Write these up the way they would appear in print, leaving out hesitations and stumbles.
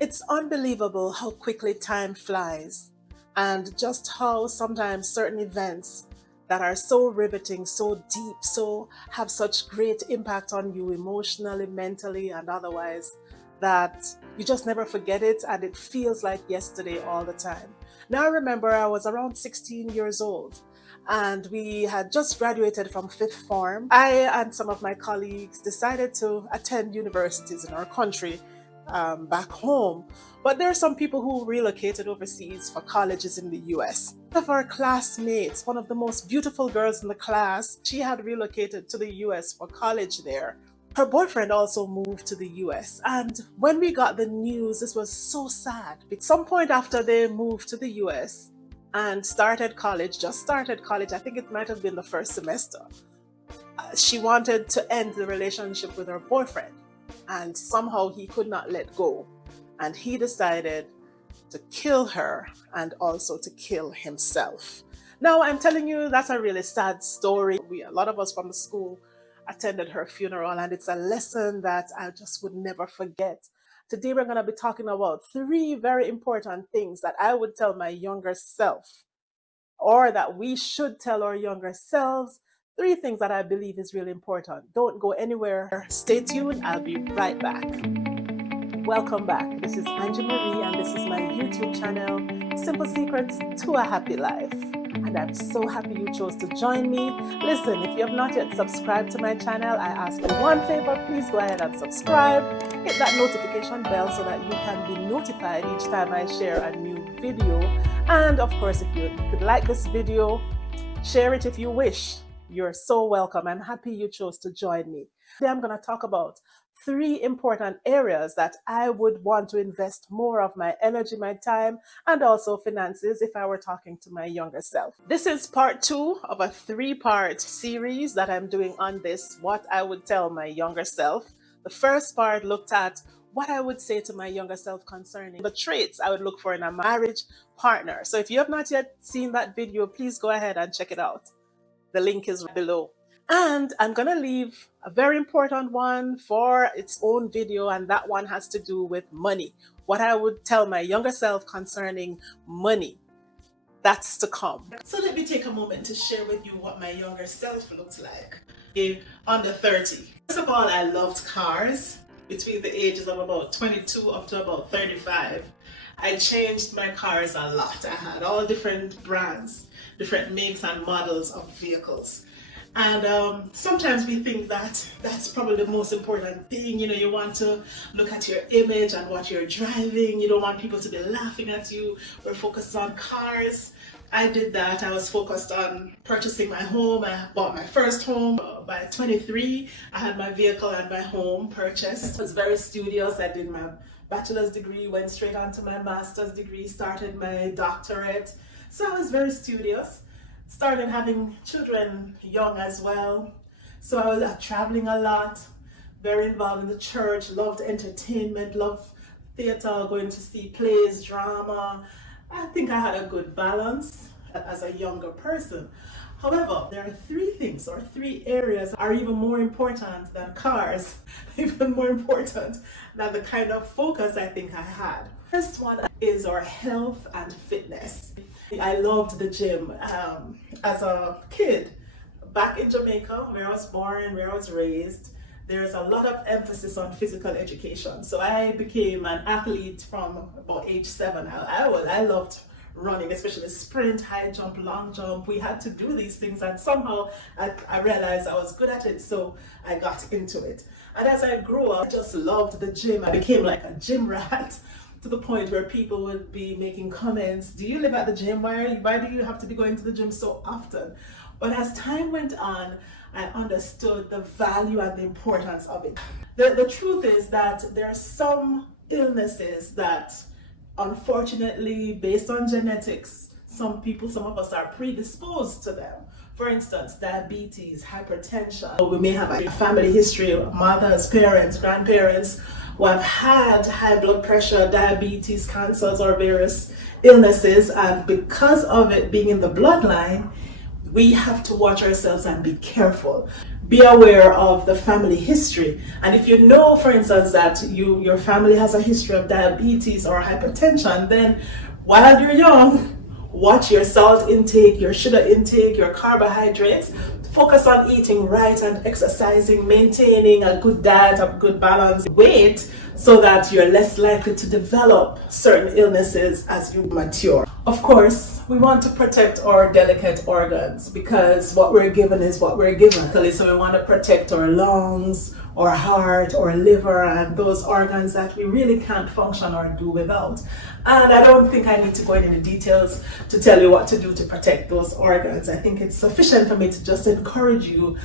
It's unbelievable how quickly time flies and just how sometimes certain events that are so riveting, so deep, so have such great impact on you emotionally, mentally, and otherwise that you just never forget it and it feels like yesterday all the time. Now, I remember I was around 16 years old and we had just graduated from fifth form. I and some of my colleagues decided to attend universities in our country back home. But there are some people who relocated overseas for colleges in the US. One of our classmates, one of the most beautiful girls in the class, she had relocated to the US for college there. Her boyfriend also moved to the US. And when we got the news, this was so sad. At some point after they moved to the US and started college, just started college, I think it might have been the first semester, she wanted to end the relationship with her boyfriend. And somehow he could not let go. And he decided to kill her and also to kill himself. Now, I'm telling you, that's a really sad story. A lot of us from the school attended her funeral, and it's a lesson that I just would never forget. Today, we're going to be talking about three very important things that I would tell my younger self, or that we should tell our younger selves. Three things that I believe is really important. Don't go anywhere. Stay tuned. I'll be right back. Welcome back. This is Angie Marie, and this is my YouTube channel, Simple Secrets to a Happy Life. And I'm so happy you chose to join me. Listen, if you have not yet subscribed to my channel, I ask you one favor. Please go ahead and subscribe. Hit that notification bell so that you can be notified each time I share a new video. And of course, if you could like this video, share it if you wish. You're so welcome. I'm happy you chose to join me. Today I'm going to talk about three important areas that I would want to invest more of my energy, my time, and also finances if I were talking to my younger self. This is part 2 of a 3-part series that I'm doing on this, what I would tell my younger self. The first part looked at what I would say to my younger self concerning the traits I would look for in a marriage partner. So if you have not yet seen that video, please go ahead and check it out. The link is below. And I'm going to leave a very important one for its own video, and that one has to do with money. What I would tell my younger self concerning money. That's to come. So let me take a moment to share with you what my younger self looked like. Under 30. First of all, I loved cars. Between the ages of about 22 up to about 35. I changed my cars a lot. I had all different brands, different makes and models of vehicles. And sometimes we think that that's probably the most important thing. You want to look at your image and what you're driving. You don't want people to be laughing at you. We're focused on cars. I did that. I was focused on purchasing my home. I bought my first home. By 23, I had my vehicle and my home purchased. I was very studious. I did my bachelor's degree, went straight on to my master's degree, started my doctorate. So I was very studious. Started having children young as well. So I was traveling a lot, very involved in the church, loved entertainment, loved theater, going to see plays, drama. I think I had a good balance as a younger person. However, there are three things or three areas that are even more important than cars, even more important than the kind of focus I think I had. First one is our health and fitness. I loved the gym as a kid. Back in Jamaica, where I was born, where I was raised, there's a lot of emphasis on physical education. So I became an athlete from about age 7. I loved running, especially sprint, high jump, long jump. We had to do these things, and somehow I realized I was good at it, so I got into it. And as I grew up, I just loved the gym. I became like a gym rat to the point where people would be making comments, do you live at the gym? Why do you have to be going to the gym so often? But as time went on, I understood the value and the importance of it. The truth is that there are some illnesses that, unfortunately, based on genetics, some of us are predisposed to them. For instance, diabetes, hypertension. We may have a family history of mothers, parents, grandparents who have had high blood pressure, diabetes, cancers, or various illnesses. And because of it being in the bloodline, we have to watch ourselves and be careful. Be aware of the family history. And if you know, for instance, that your family has a history of diabetes or hypertension, then while you're young, watch your salt intake, your sugar intake, your carbohydrates. Focus on eating right and exercising, maintaining a good diet, a good balance, weight, so that you're less likely to develop certain illnesses as you mature. Of course, we want to protect our delicate organs because what we're given is what we're given. So we want to protect our lungs, our heart, our liver, and those organs that we really can't function or do without. And I don't think I need to go into details to tell you what to do to protect those organs. I think it's sufficient for me to just encourage you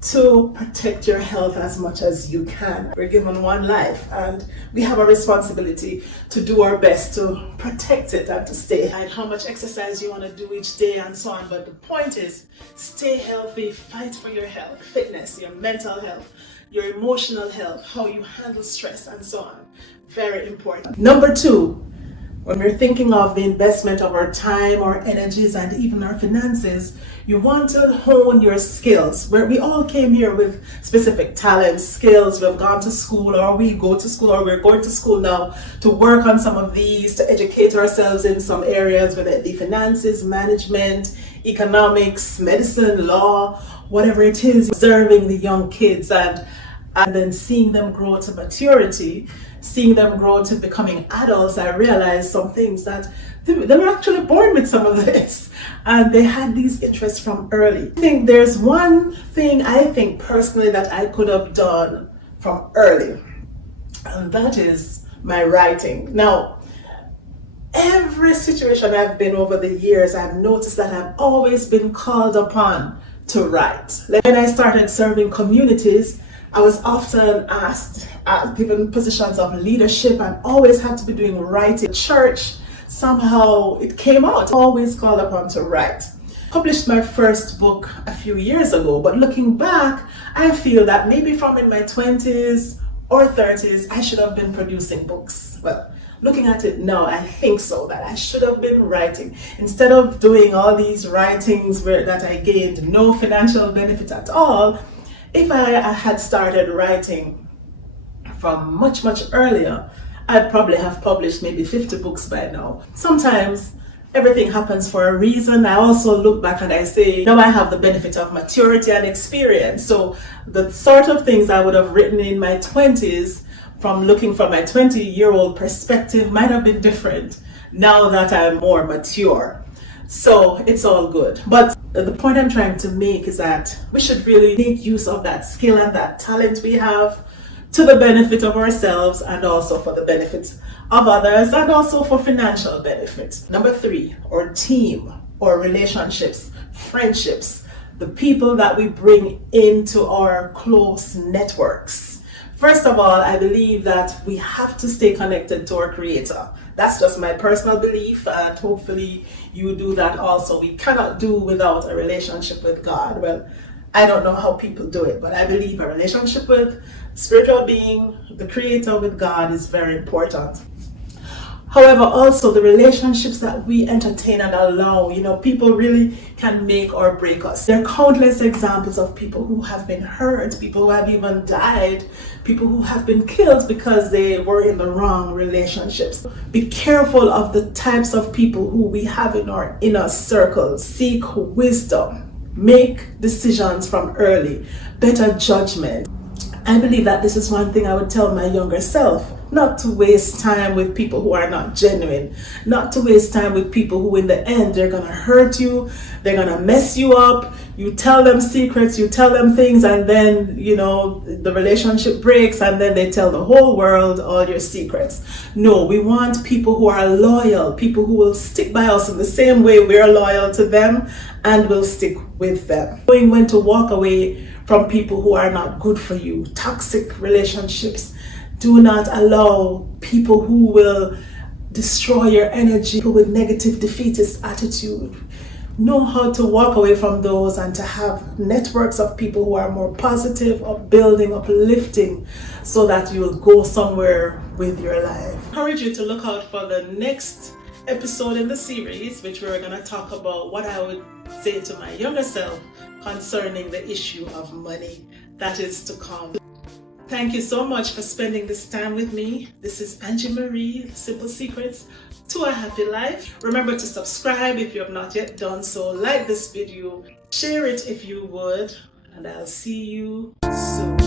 to protect your health as much as you can. We're given one life and we have a responsibility to do our best to protect it and to stay. And how much exercise you want to do each day and so on. But the point is, stay healthy, fight for your health, fitness, your mental health, your emotional health, how you handle stress and so on. Very important. Number 2, when we're thinking of the investment of our time, our energies, and even our finances, you want to hone your skills. Where we all came here with specific talents, skills. We've gone to school, or we go to school, or we're going to school now to work on some of these, to educate ourselves in some areas, whether it be finances, management, economics, medicine, law, whatever it is. Observing the young kids and then seeing them grow to maturity, seeing them grow to becoming adults, I realized some things that they were actually born with some of this and they had these interests from early. I think there's one thing I think personally that I could have done from early, and that is my writing. Now, every situation I've been over the years, I've noticed that I've always been called upon to write. Like when I started serving communities, I was often asked, given positions of leadership, and always had to be doing writing. Church, somehow it came out, always called upon to write. Published my first book a few years ago, but looking back, I feel that maybe from in my 20s or 30s, I should have been producing books. Well, looking at it now, I think so, that I should have been writing. Instead of doing all these writings that I gained no financial benefit at all, if I had started writing from much earlier, I'd probably have published maybe 50 books by now. Sometimes everything happens for a reason. I also look back and I say, now I have the benefit of maturity and experience. So the sort of things I would have written in my 20s, from looking from my 20-year-old perspective, might have been different now that I'm more mature. So it's all good. But the point I'm trying to make is that we should really make use of that skill and that talent we have to the benefit of ourselves and also for the benefit of others and also for financial benefit. Number 3, our team, or relationships, friendships, the people that we bring into our close networks. First of all, I believe that we have to stay connected to our Creator. That's just my personal belief, and hopefully you do that also. We cannot do without a relationship with God. Well, I don't know how people do it, but I believe a relationship with spiritual being, the Creator, with God is very important. However, also the relationships that we entertain and allow, people really can make or break us. There are countless examples of people who have been hurt, people who have even died, people who have been killed because they were in the wrong relationships. Be careful of the types of people who we have in our inner circles. Seek wisdom. Make decisions from early. Better judgment. I believe that this is one thing I would tell my younger self. Not to waste time with people who are not genuine. Not to waste time with people who in the end, they're going to hurt you. They're going to mess you up. You tell them secrets, you tell them things, and then, the relationship breaks, and then they tell the whole world all your secrets. No, we want people who are loyal, people who will stick by us in the same way we're loyal to them and will stick with them. Knowing when to walk away from people who are not good for you. Toxic relationships. Do not allow people who will destroy your energy, people with negative defeatist attitude. Know how to walk away from those and to have networks of people who are more positive, upbuilding, uplifting, so that you will go somewhere with your life. I encourage you to look out for the next episode in the series, which we're going to talk about what I would say to my younger self concerning the issue of money. that is to come. Thank you so much for spending this time with me. This is Angie Marie, Simple Secrets to a Happy Life. Remember to subscribe if you have not yet done so. Like this video, share it if you would, and I'll see you soon.